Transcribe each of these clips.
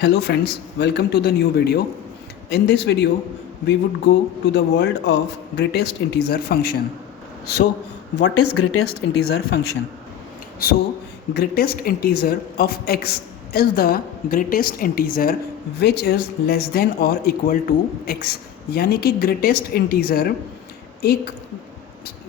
Hello friends, welcome to the new video. In this video, we would go to the world of greatest integer function. So, what is greatest integer function? So, greatest integer of x is the greatest integer which is less than or equal to x. यानी कि greatest integer एक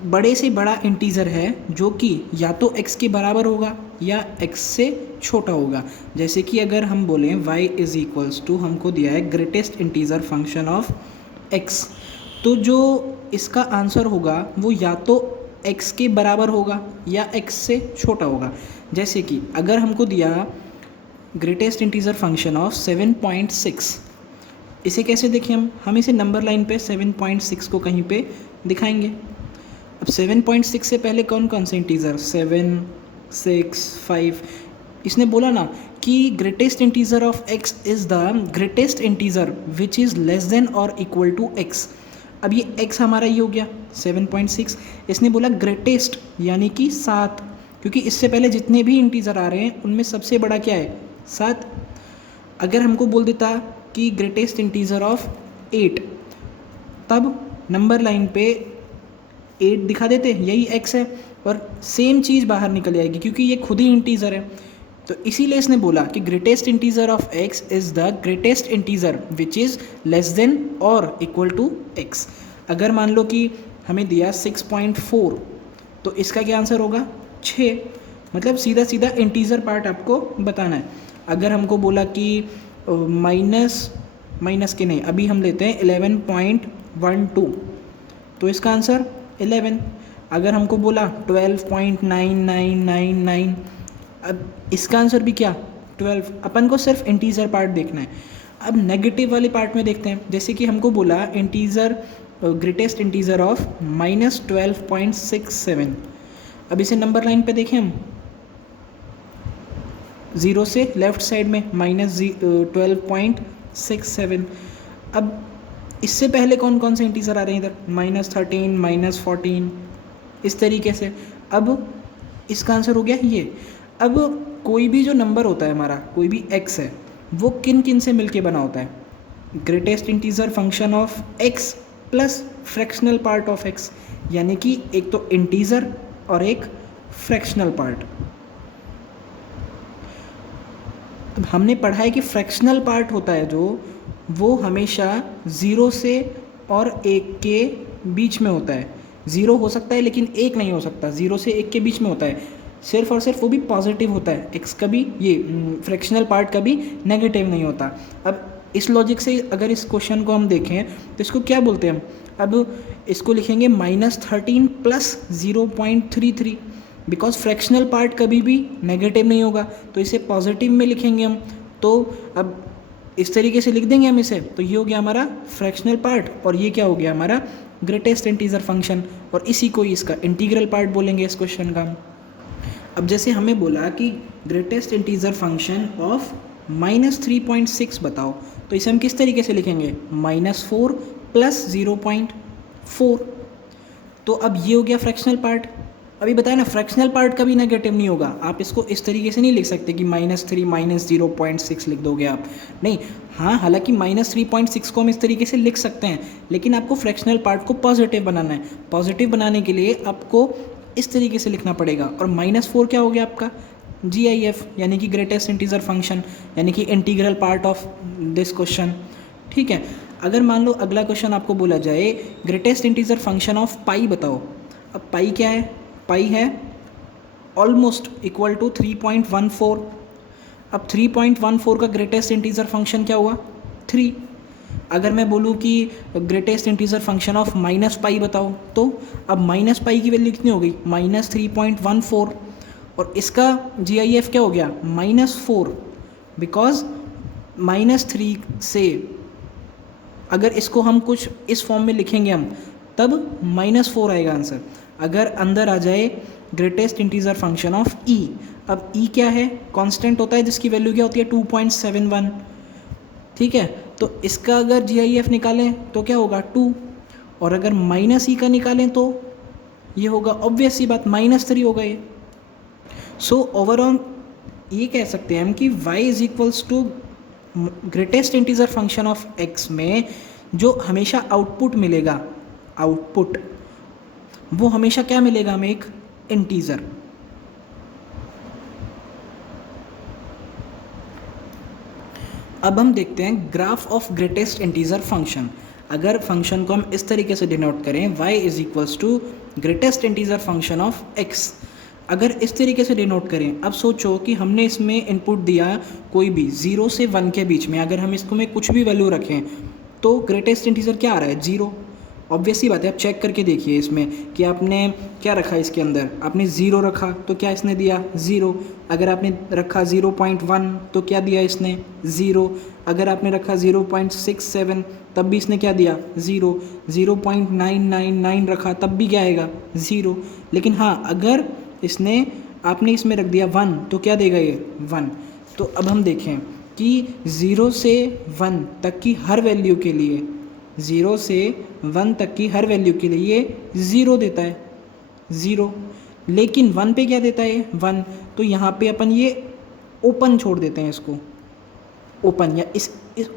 बड़े से बड़ा integer है जो कि या तो x के बराबर होगा या x से छोटा होगा। जैसे कि अगर हम बोलें y इज़ इक्वल्स टू, हमको दिया है greatest integer function of x, तो जो इसका आंसर होगा वो या तो x के बराबर होगा या x से छोटा होगा। जैसे कि अगर हमको दिया ग्रेटेस्ट इंटीजर फंक्शन ऑफ 7.6, इसे कैसे देखें हम इसे नंबर लाइन पे 7.6 को कहीं पे दिखाएंगे। अब 7.6 से पहले कौन कौन से इंटीजर 7, 6, 5, इसने बोला ना कि greatest integer of x is the greatest integer which is less than और इक्वल टू x। अब ये x हमारा ये हो गया 7.6। इसने बोला ग्रेटेस्ट यानी कि 7, क्योंकि इससे पहले जितने भी इंटीजर आ रहे हैं उनमें सबसे बड़ा क्या है 7। अगर हमको बोल देता कि ग्रेटेस्ट इंटीजर ऑफ 8, तब नंबर लाइन पे 8 दिखा देते, यही x है, और सेम चीज़ बाहर निकल जाएगी क्योंकि ये खुद ही इंटीजर है। तो इसीलिए इसने बोला कि greatest integer of x is the greatest integer which is less than और इक्वल टू x। अगर मान लो कि हमें दिया 6.4, तो इसका क्या आंसर होगा 6। मतलब सीधा सीधा इंटीजर पार्ट आपको बताना है। अगर हमको बोला कि माइनस के नहीं, अभी हम लेते हैं 11.12, तो इसका आंसर 11। अगर हमको बोला 12.9999, अब इसका आंसर भी क्या 12। अपन को सिर्फ इंटीजर पार्ट देखना है। अब नेगेटिव वाले पार्ट में देखते हैं। जैसे कि हमको बोला इंटीजर ग्रेटेस्ट इंटीजर ऑफ -12.67। अब इसे नंबर लाइन पे देखें हम, 0 से लेफ्ट साइड में -12.67। अब इससे पहले कौन कौन से इंटीजर आ रहे हैं इधर -13, -14, इस तरीके से। अब इसका आंसर हो गया ये। अब कोई भी जो नंबर होता है हमारा, कोई भी x है, वो किन किन से मिलके बना होता है greatest integer function of x plus fractional part of x, यानी कि एक तो इंटीजर और एक फ्रैक्शनल पार्ट। अब हमने पढ़ा है कि फ्रैक्शनल पार्ट होता है जो, वो हमेशा 0 से और 1 के बीच में होता है। 0 हो सकता है लेकिन 1 नहीं हो सकता, 0 से 1 के बीच में होता है सिर्फ और सिर्फ, वो भी पॉजिटिव होता है। x कभी ये फ्रैक्शनल पार्ट कभी नेगेटिव नहीं होता। अब इस लॉजिक से अगर इस क्वेश्चन को हम देखें तो इसको क्या बोलते हैं हम, अब इसको लिखेंगे -13 प्लस 0.33, बिकॉज फ्रैक्शनल पार्ट कभी भी नेगेटिव नहीं होगा, तो इसे पॉजिटिव में लिखेंगे हम। तो अब इस तरीके से लिख देंगे हम इसे, तो ये हो गया हमारा फ्रैक्शनल पार्ट और ये क्या हो गया हमारा ग्रेटेस्ट इंटीजर फंक्शन, और इसी को ही इसका इंटीग्रल पार्ट बोलेंगे इस क्वेश्चन का। अब जैसे हमें बोला कि ग्रेटेस्ट इंटीजर फंक्शन ऑफ -3.6 बताओ, तो इसे हम किस तरीके से लिखेंगे -4 प्लस 0.4। तो अब ये हो गया फ्रैक्शनल पार्ट। अभी बताया ना फ्रैक्शनल पार्ट कभी नेगेटिव नहीं होगा। आप इसको इस तरीके से नहीं लिख सकते कि -3 -0.6 लिख दोगे आप, नहीं। हाँ, हालांकि -3.6 को हम इस तरीके से लिख सकते हैं, लेकिन आपको फ्रैक्शनल पार्ट को पॉजिटिव बनाना है। पॉजिटिव बनाने के लिए आपको इस तरीके से लिखना पड़ेगा। और -4 क्या हो गया आपका GIF, यानी कि ग्रेटेस्ट इंटीजर फंक्शन, यानी कि integral part of this question. ठीक है। अगर मान लो अगला क्वेश्चन आपको बोला जाए ग्रेटेस्ट इंटीजर फंक्शन ऑफ पाई बताओ। अब पाई क्या है, पाई है ऑलमोस्ट इक्वल टू 3.14। अब 3.14 का ग्रेटेस्ट इंटीजर फंक्शन क्या हुआ 3। अगर मैं बोलूँ कि ग्रेटेस्ट इंटीजर फंक्शन ऑफ -पाई बताओ, तो अब -पाई की वैल्यू कितनी हो गई -3.14, और इसका GIF क्या हो गया -4, बिकॉज -3 से अगर इसको हम कुछ इस फॉर्म में लिखेंगे हम, तब -4 आएगा आंसर। अगर अंदर आ जाए greatest integer function of e, अब e क्या है कांस्टेंट होता है जिसकी वैल्यू क्या होती है 2.71। ठीक है, तो इसका अगर GIF निकालें तो क्या होगा 2, और अगर -e का निकालें तो ये होगा ऑब्वियस सी बात -3 होगा ये। सो ओवरऑल ये कह सकते हैं हम कि y is equals to greatest integer function of x में जो हमेशा आउटपुट मिलेगा, आउटपुट वो हमेशा क्या मिलेगा हमें, एक इंटीजर। अब हम देखते हैं graph of greatest integer function. अगर फंक्शन को हम इस तरीके से डिनोट करें, y is equals to greatest integer function of x, अगर इस तरीके से डिनोट करें, अब सोचो कि हमने इसमें इनपुट दिया कोई भी 0 से 1 के बीच में, अगर हम इसको में कुछ भी वैल्यू रखें तो ग्रेटेस्ट इंटीजर क्या आ रहा है, 0। ऑब्वियस ही बात है, आप चेक करके देखिए इसमें कि आपने क्या रखा है इसके अंदर, आपने 0 रखा तो क्या इसने दिया 0, अगर आपने रखा 0.1 तो क्या दिया इसने 0, अगर आपने रखा 0.67 तब भी इसने क्या दिया 0, 0.999 रखा तब भी क्या आएगा 0। लेकिन हाँ, अगर इसने आपने इसमें रख दिया 1 तो क्या देगा ये 1। तो अब हम देखें कि 0 से 1 तक की हर वैल्यू के लिए, 0 से 1 तक की हर वैल्यू के लिए ये 0 देता है, 0। लेकिन 1 पे क्या देता है 1, तो यहाँ पे अपन ये ओपन छोड़ देते हैं इसको, ओपन, या इस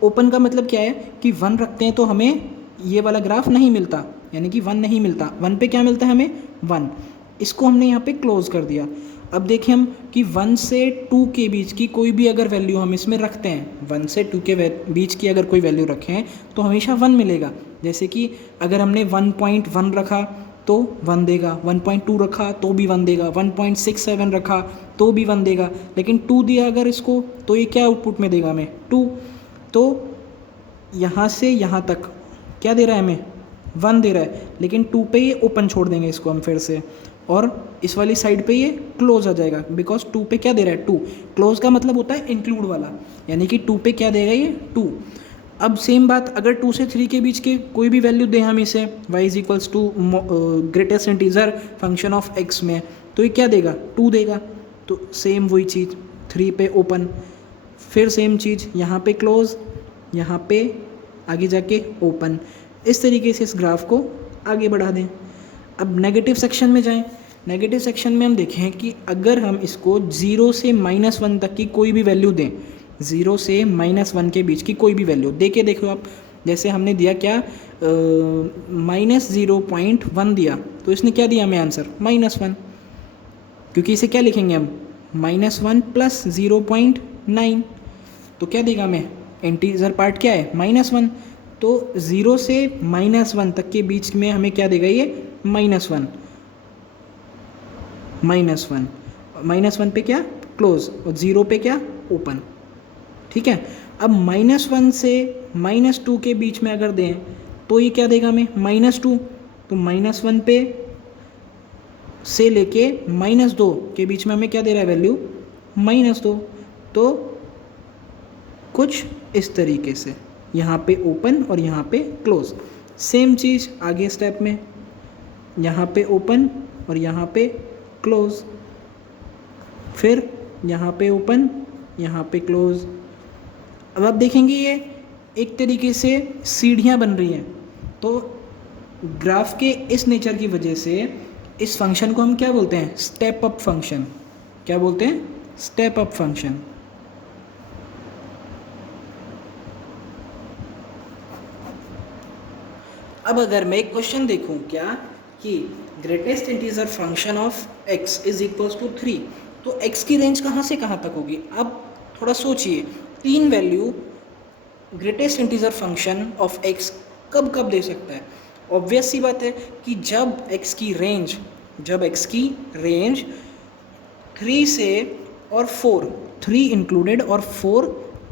ओपन का मतलब क्या है कि 1 रखते हैं तो हमें ये वाला ग्राफ नहीं मिलता, यानी कि 1 नहीं मिलता, 1 पे क्या मिलता है हमें 1, इसको हमने यहाँ पे क्लोज कर दिया। अब देखें हम कि 1 से 2 के बीच की कोई भी अगर वैल्यू हम इसमें रखते हैं, 1 से 2 के बीच की अगर कोई वैल्यू रखें तो हमेशा 1 मिलेगा। जैसे कि अगर हमने 1.1 रखा तो 1 देगा, 1.2 रखा तो भी 1 देगा, 1.67 रखा तो भी 1 देगा, लेकिन 2 दिया अगर इसको तो ये क्या आउटपुट में देगा हमें 2। तो यहाँ से यहाँ तक क्या दे रहा है हमें 1 दे रहा है, लेकिन 2 पे ये ओपन छोड़ देंगे इसको हम फिर से, और इस वाली साइड पे ये क्लोज आ जाएगा, बिकॉज 2 पे क्या दे रहा है 2, क्लोज का मतलब होता है इंक्लूड वाला, यानी कि 2 पे क्या देगा ये 2। अब सेम बात अगर 2 से 3 के बीच के कोई भी वैल्यू दें हम इसे y is equals to greatest integer function of x में, तो ये क्या देगा 2 देगा। तो सेम वही चीज़ 3 पे ओपन, फिर सेम चीज़ यहाँ पे क्लोज, यहाँ पे आगे जाके ओपन, इस तरीके से इस ग्राफ को आगे बढ़ा दें। अब नेगेटिव सेक्शन में जाएं, नेगेटिव सेक्शन में हम देखें कि अगर हम इसको 0 से -1 तक की कोई भी वैल्यू दें, 0 से -1 के बीच की कोई भी वैल्यू दे के देखो आप, जैसे हमने दिया क्या -0.1 दिया तो इसने क्या दिया हमें आंसर -1, क्योंकि इसे क्या लिखेंगे हम -1 प्लस 0.9, तो क्या देगा हमें इंटीजर पार्ट क्या है -1, तो 0 से -1 तक के बीच में हमें क्या देगा ये -1, -1 पे क्या क्लोज और 0 पे क्या ओपन, ठीक है। अब -1 से -2 के बीच में अगर दें तो ये क्या देगा हमें -2, तो -1 पे से लेके -2 के बीच में हमें क्या दे रहा है वैल्यू -2, तो कुछ इस तरीके से यहाँ पे ओपन और यहाँ पे क्लोज। सेम चीज़ आगे स्टेप में, यहाँ पे ओपन और यहाँ पे क्लोज, फिर यहाँ पे ओपन यहाँ पे क्लोज। अब आप देखेंगे ये एक तरीके से सीढ़ियाँ बन रही हैं, तो ग्राफ के इस नेचर की वजह से इस फंक्शन को हम क्या बोलते हैं स्टेप अप फंक्शन, क्या बोलते हैं स्टेप अप फंक्शन। अब अगर मैं एक क्वेश्चन देखूं क्या कि greatest integer function of x is equals to 3, तो x की रेंज कहाँ से कहाँ तक होगी। अब थोड़ा सोचिए, 3 value greatest integer function of x कब कब दे सकता है। ऑब्वियस सी बात है कि जब x की रेंज 3 से और 4, 3 इंक्लूडेड और 4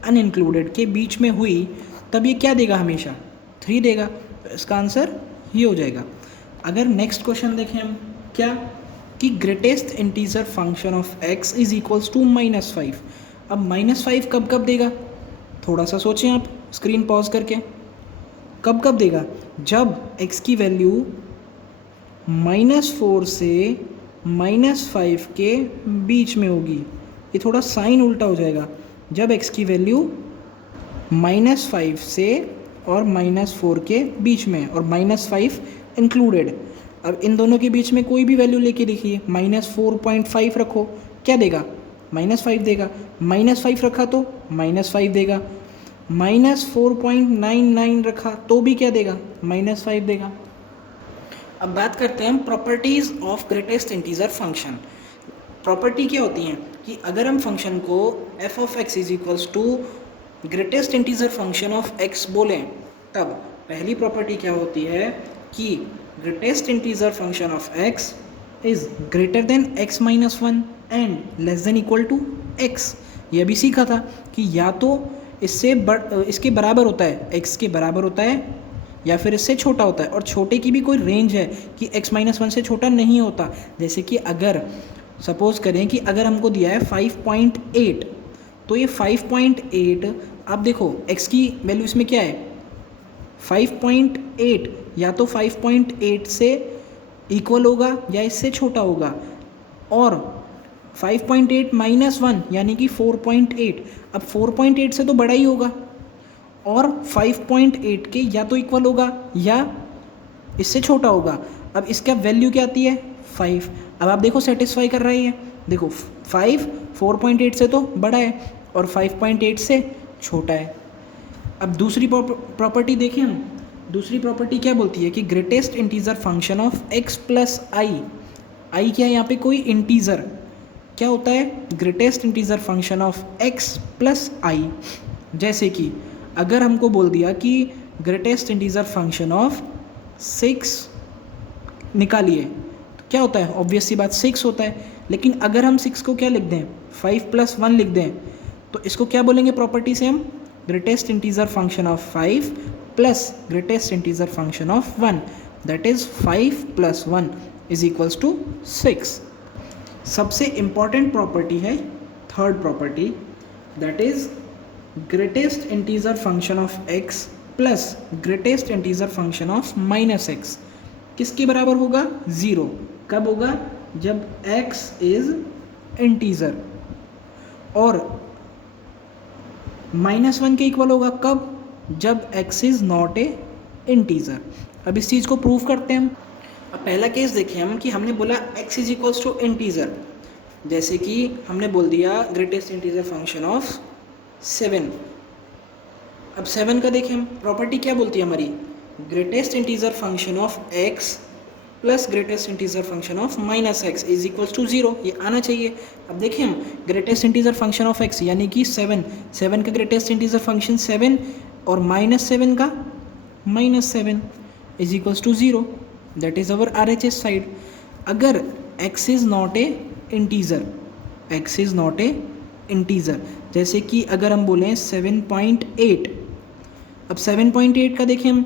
अनइंक्लूडेड के बीच में हुई, तब ये क्या देगा हमेशा 3 देगा, तो इसका आंसर ये हो जाएगा। अगर नेक्स्ट क्वेश्चन देखें हम क्या कि greatest integer function of x is equals to -5, अब -5 कब कब देगा, थोड़ा सा सोचें आप स्क्रीन पॉज करके, कब कब देगा जब x की वैल्यू -4 से -5 के बीच में होगी। ये थोड़ा साइन उल्टा हो जाएगा, जब x की वैल्यू -5 से और -4 के बीच में और -5 इंक्लूडेड। अब इन दोनों के बीच में कोई भी वैल्यू लेके देखिए, -4.5 रखो क्या देगा -5 देगा, -5 रखा तो -5 देगा, -4.99 रखा तो भी क्या देगा, -5 देगा। अब बात करते हैं हम properties of greatest integer function. Property क्या होती हैं कि अगर हम फंक्शन को f of x is equals to greatest integer function of x बोलें, तब पहली प्रॉपर्टी क्या होती है कि greatest integer function of x is greater than x minus 1 and less than equal to x। ये भी सीखा था कि या तो इसके बराबर होता है, x के बराबर होता है, या फिर इससे छोटा होता है, और छोटे की भी कोई रेंज है कि x माइनस 1 से छोटा नहीं होता। जैसे कि अगर सपोज करें कि अगर हमको दिया है 5.8, तो ये 5.8, अब देखो x की वैल्यू इसमें क्या है 5.8, या तो 5.8 से इक्वल होगा या इससे छोटा होगा, और 5.8 माइनस 1 यानी कि 4.8, अब 4.8 से तो बड़ा ही होगा, और 5.8 के या तो इक्वल होगा या इससे छोटा होगा। अब इसका वैल्यू क्या आती है 5। अब आप देखो सेटिस्फाई कर रही है, देखो 5 4.8 से तो बड़ा है और 5.8 से छोटा है। अब दूसरी प्रॉपर्टी देखें हम, दूसरी प्रॉपर्टी क्या बोलती है कि greatest integer function of x plus i क्या है यहाँ पे कोई इंटीजर, क्या होता है greatest integer function of x plus i. जैसे कि अगर हमको बोल दिया कि ग्रेटेस्ट इंटीजर फंक्शन ऑफ 6 निकालिए, तो क्या होता है, ऑब्वियस सी बात 6 होता है। लेकिन अगर हम 6 को क्या लिख दें 5 प्लस 1 लिख दें, तो इसको क्या बोलेंगे प्रॉपर्टी से हम, greatest integer function of 5 plus greatest integer function of 1, that is 5 plus 1 is equals to 6। सबसे इम्पॉर्टेंट प्रॉपर्टी है third property, that is greatest integer function of x plus greatest integer function of minus x किसके बराबर होगा 0। कब होगा, जब x is integer, और -1 के इक्वल होगा कब, जब x is not a integer. अब इस चीज़ को प्रूव करते हैं हम। अब पहला केस देखिए हम कि हमने बोला x is equals to integer, जैसे कि हमने बोल दिया ग्रेटेस्ट इंटीजर फंक्शन ऑफ 7। अब 7 का देखें हम, प्रॉपर्टी क्या बोलती है हमारी, greatest integer function of x plus greatest integer function of minus x is equals to 0, ये आना चाहिए। अब देखिए हम greatest integer function of x यानी कि 7 का ग्रेटेस्ट इंटीजर फंक्शन 7 और -7 का -7 is equals to 0, that is our RHS side. अगर x is not a integer, x is not a integer, जैसे कि अगर हम बोलें 7.8, अब 7.8 का देखें हम,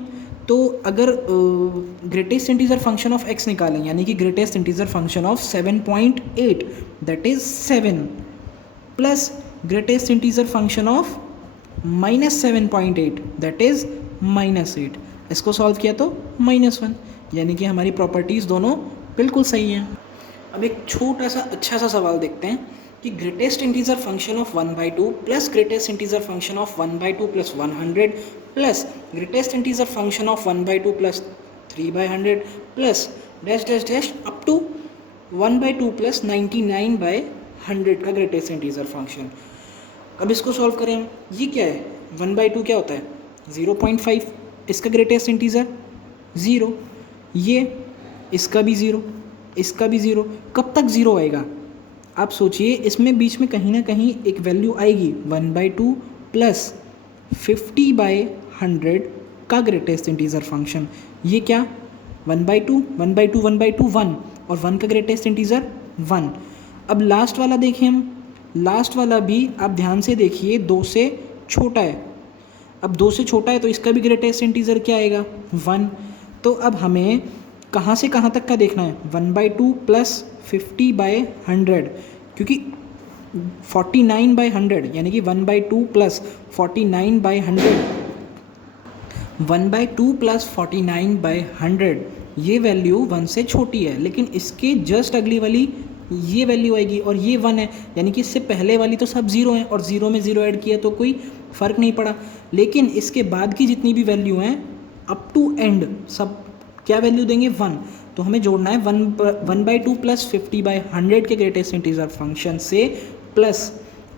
तो अगर greatest integer function of x निकालें, यानी कि greatest integer function of 7.8 that is 7 plus greatest integer function of -7.8 that is -8, इसको सॉल्व किया तो -1, यानी कि हमारी प्रॉपर्टीज़ दोनों बिल्कुल सही हैं। अब एक छोटा सा अच्छा सा सवाल देखते हैं कि greatest integer function of 1/2 plus greatest integer function of 1/2 plus 100 plus greatest integer function of 1/2 plus 3/100 plus dash dash dash up to 1/2 plus 99/100 का ग्रेटेस्ट इंटीजर फंक्शन। अब इसको सॉल्व करें हम, ये क्या है 1/2 क्या होता है 0.5, इसका ग्रेटेस्ट इंटीजर 0, ये इसका भी 0, इसका भी 0, कब तक 0 आएगा आप सोचिए, इसमें बीच में कहीं ना कहीं एक वैल्यू आएगी 1/2 प्लस 50/100 का ग्रेटेस्ट इंटीजर फंक्शन। ये क्या 1/2 1/2 1/2 1 और 1 का ग्रेटेस्ट इंटीजर 1। अब लास्ट वाला देखें हम, लास्ट वाला भी आप ध्यान से देखिए 2 से छोटा है। अब 2 से छोटा है तो इसका भी ग्रेटेस्ट इंटीजर क्या आएगा 1। तो अब हमें कहाँ से कहाँ तक का देखना है 1/2 प्लस 50/100, क्योंकि 49/100 यानी कि 1/2 प्लस 49/100, 1/2 प्लस 49/100 ये वैल्यू 1 से छोटी है, लेकिन इसके जस्ट अगली वाली ये वैल्यू आएगी और ये 1 है, यानी कि इससे पहले वाली तो सब 0 हैं और 0 में 0 ऐड किया तो कोई फ़र्क नहीं पड़ा। लेकिन इसके बाद की जितनी भी वैल्यू हैं अप टू एंड सब क्या वैल्यू देंगे 1। तो हमें जोड़ना है 1/2 प्लस 50/100 के ग्रेटेस्ट इंटीजर फंक्शन से plus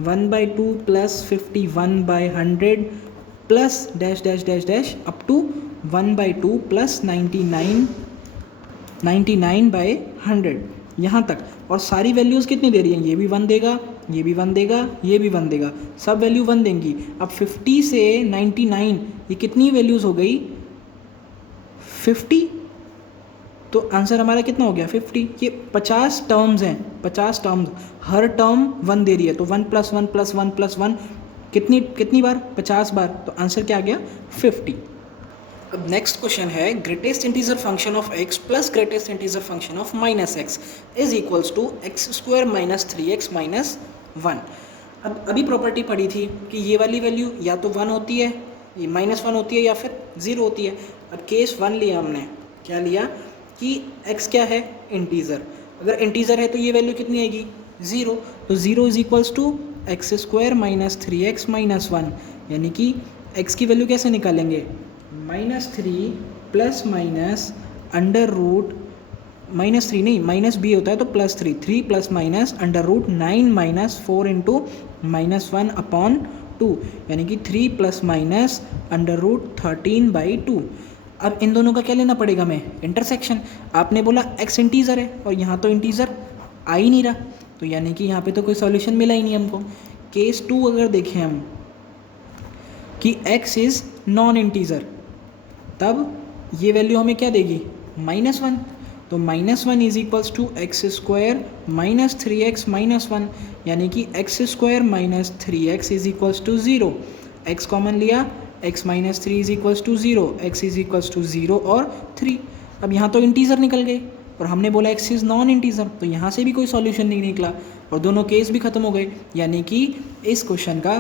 1/2 plus 51/100 plus dash dash dash dash up to 1/2 plus 99/100 यहाँ तक। और सारी वैल्यूज़ कितनी दे रही हैं, ये भी 1 देगा, ये भी 1 देगा, ये भी 1 देगा, सब वैल्यू 1 देंगी। अब 50 से 99 ये कितनी वैल्यूज़ हो गई, 50। तो आंसर हमारा कितना हो गया 50। ये 50 टर्म्स हैं, 50 टर्म्स, हर टर्म 1 दे रही है, तो 1 + 1 + 1 + 1 कितनी बार, 50 बार। तो आंसर क्या आ गया 50। अब नेक्स्ट क्वेश्चन है greatest integer function of x plus greatest integer function of -x is equals to x² - 3x - 1। अब अभी प्रॉपर्टी पढ़ी थी कि ये वाली वैल्यू या तो 1 होती है, ये -1 होती है, या फिर 0 होती है। अब केस 1 लिया हमने, क्या लिया कि x क्या है, इंटीजर। अगर इंटीजर है तो ये वैल्यू कितनी आएगी 0। तो 0 is equals to x² - 3x - 1, यानी कि x की वैल्यू कैसे निकालेंगे, -3 प्लस माइनस अंडर रूट -3 नहीं, -b होता है तो +3, 3 + माइनस अंडर रूट 9 - 4 इंटू -1/2, यानी कि 3 + माइनस अंडर रूट 13/2। अब इन दोनों का क्या लेना पड़ेगा हमें, इंटरसेक्शन। आपने बोला x इंटीजर है और यहाँ तो इंटीजर आ ही नहीं रहा, तो यानी कि यहाँ पे तो कोई सॉल्यूशन मिला ही नहीं हमको। केस 2 अगर देखें हम कि x इज़ नॉन इंटीजर, तब ये वैल्यू हमें क्या देगी -1। तो -1 is equals to x² - 3x - 1, यानी कि x² - 3x is equals to 0। x common लिया, x - 3 is equals to 0, x is equals to 0 और 3। अब यहाँ तो इंटीजर निकल गए और हमने बोला x इज़ नॉन इंटीजर, तो यहाँ से भी कोई सॉल्यूशन नहीं निकला और दोनों केस भी ख़त्म हो गए, यानी कि इस क्वेश्चन का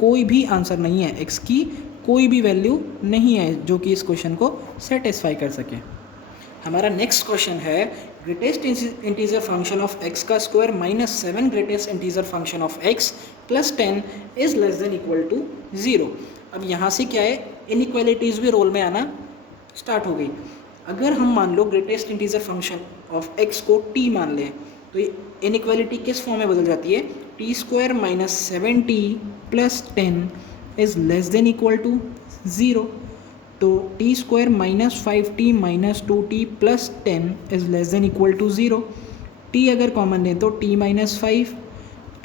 कोई भी आंसर नहीं है, x की कोई भी वैल्यू नहीं है जो कि इस क्वेश्चन को सेटिस्फाई कर सके। हमारा नेक्स्ट क्वेश्चन है greatest integer function of x का square -7 greatest integer function of x plus 10 is less than equal to 0। अब यहाँ से क्या है, इनइक्वालिटीज़ भी रोल में आना स्टार्ट हो गई। अगर हम मान लो greatest integer function of x को t मान लें, तो ये इनइक्वालिटी किस फॉर्म में बदल जाती है, t² - 7t plus 10 is less than equal to 0। तो t² - 5t - 2t plus 10 is less than equal to 0। t अगर कॉमन लें तो t - 5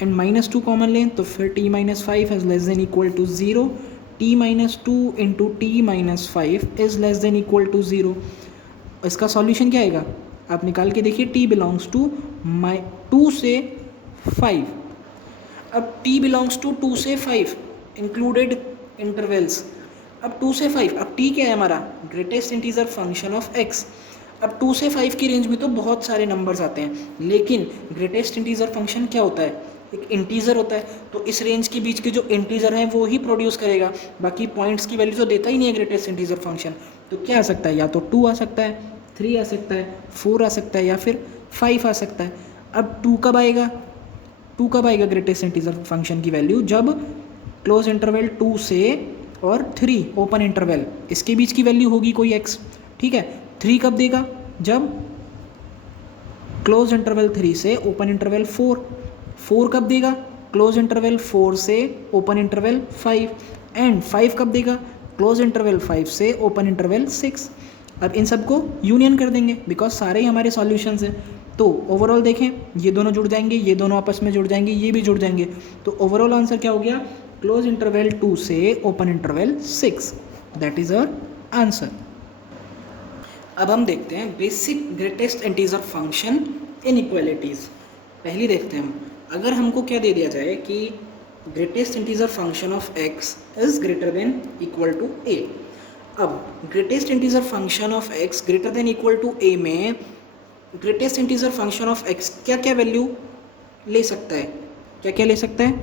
एंड -2 कॉमन लें तो फिर t - 5 is less than equal to 0। t - 2 into t - 5 is less than equal to 0। इसका solution क्या आएगा, आप निकाल के देखिए, t बिलोंग्स टू 2 से 5। अब t बिलोंग्स टू 2 से 5 इंक्लूडेड इंटरवल्स। अब 2 से 5, अब t क्या है हमारा, greatest integer function of x। अब 2 से 5 की रेंज में तो बहुत सारे नंबर्स आते हैं, लेकिन ग्रेटेस्ट इंटीजर फंक्शन क्या होता है, एक इंटीजर होता है। तो इस रेंज के बीच के जो इंटीजर हैं वो ही प्रोड्यूस करेगा, बाकी पॉइंट्स की वैल्यू तो देता ही नहीं है ग्रेटेस्ट इंटीजर फंक्शन। तो क्या आ सकता है, या तो 2 आ सकता है, 3 आ सकता है, 4 आ सकता है, या फिर 5 आ सकता है। अब 2 कब आएगा, 2 कब आएगा ग्रेटेस्ट इंटीजर फंक्शन की वैल्यू, जब क्लोज इंटरवल 2 से और 3 ओपन इंटरवल इसके बीच की वैल्यू होगी कोई x, ठीक है। 3 कब देगा, जब क्लोज इंटरवल 3 से ओपन इंटरवल 4। 4 कब देगा, क्लोज इंटरवल 4 से ओपन इंटरवल 5। एंड 5 कब देगा, क्लोज इंटरवल 5 से ओपन इंटरवल 6। अब इन सबको यूनियन कर देंगे बिकॉज सारे ही हमारे सॉल्यूशंस हैं। तो ओवरऑल देखें, ये दोनों जुड़ जाएंगे, ये दोनों आपस में जुड़ जाएंगे, ये भी जुड़ जाएंगे। तो ओवरऑल आंसर क्या हो गया, क्लोज इंटरवल 2 से open interval 6। That is our answer. अब हम देखते हैं basic greatest integer function inequalities. पहली देखते हैं हम, अगर हमको क्या दे दिया जाए कि greatest integer function of x is greater than equal to a। अब greatest integer function of x greater than equal to a में greatest integer function of x क्या क्या वैल्यू ले सकता है, क्या क्या ले सकता है,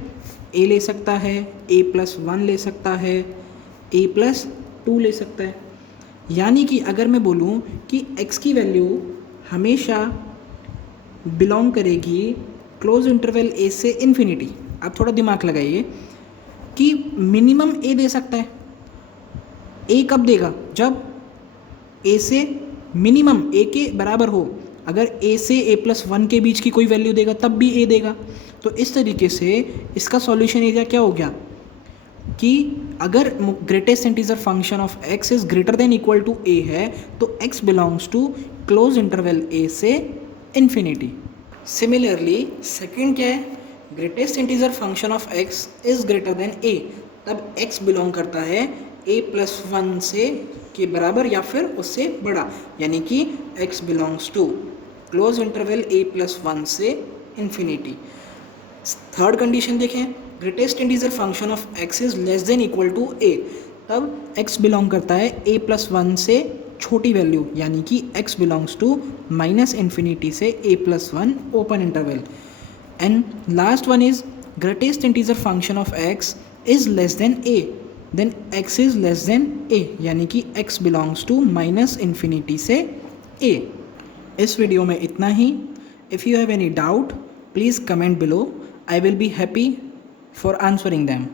a ले सकता है, a+1 ले सकता है, a+2 ले सकता है। यानी कि अगर मैं बोलूँ कि x की वैल्यू हमेशा बिलोंग करेगी क्लोज इंटरवल a से इन्फिनिटी। आप थोड़ा दिमाग लगाइए कि मिनिमम a दे सकता है। a कब देगा, जब a से मिनिमम a के बराबर हो। अगर a से a+1 के बीच की कोई वैल्यू देगा तब भी a देगा। तो इस तरीके से इसका सॉल्यूशन एरिया क्या हो गया, कि अगर greatest integer function of x is greater than equal to a है तो x belongs to close interval a से इन्फिनिटी। सिमिलरली सेकेंड क्या है, greatest integer function of x is greater than a, तब x बिलोंग करता है a+1 से के बराबर या फिर उससे बड़ा, यानी कि x belongs to close interval a+1 से इन्फिनिटी। थर्ड कंडीशन देखें, greatest integer function of x is less than equal to a, तब x बिलोंग करता है a+1 से छोटी वैल्यू, यानी कि x बिलोंग्स टू -इन्फिनिटी से a+1 open interval. And last one is greatest integer function of x is less than a, then x is less than a, यानी कि x बिलोंग्स टू -इन्फिनिटी से a। इस video में इतना ही। If you have any doubt please comment below, I will be happy for answering them.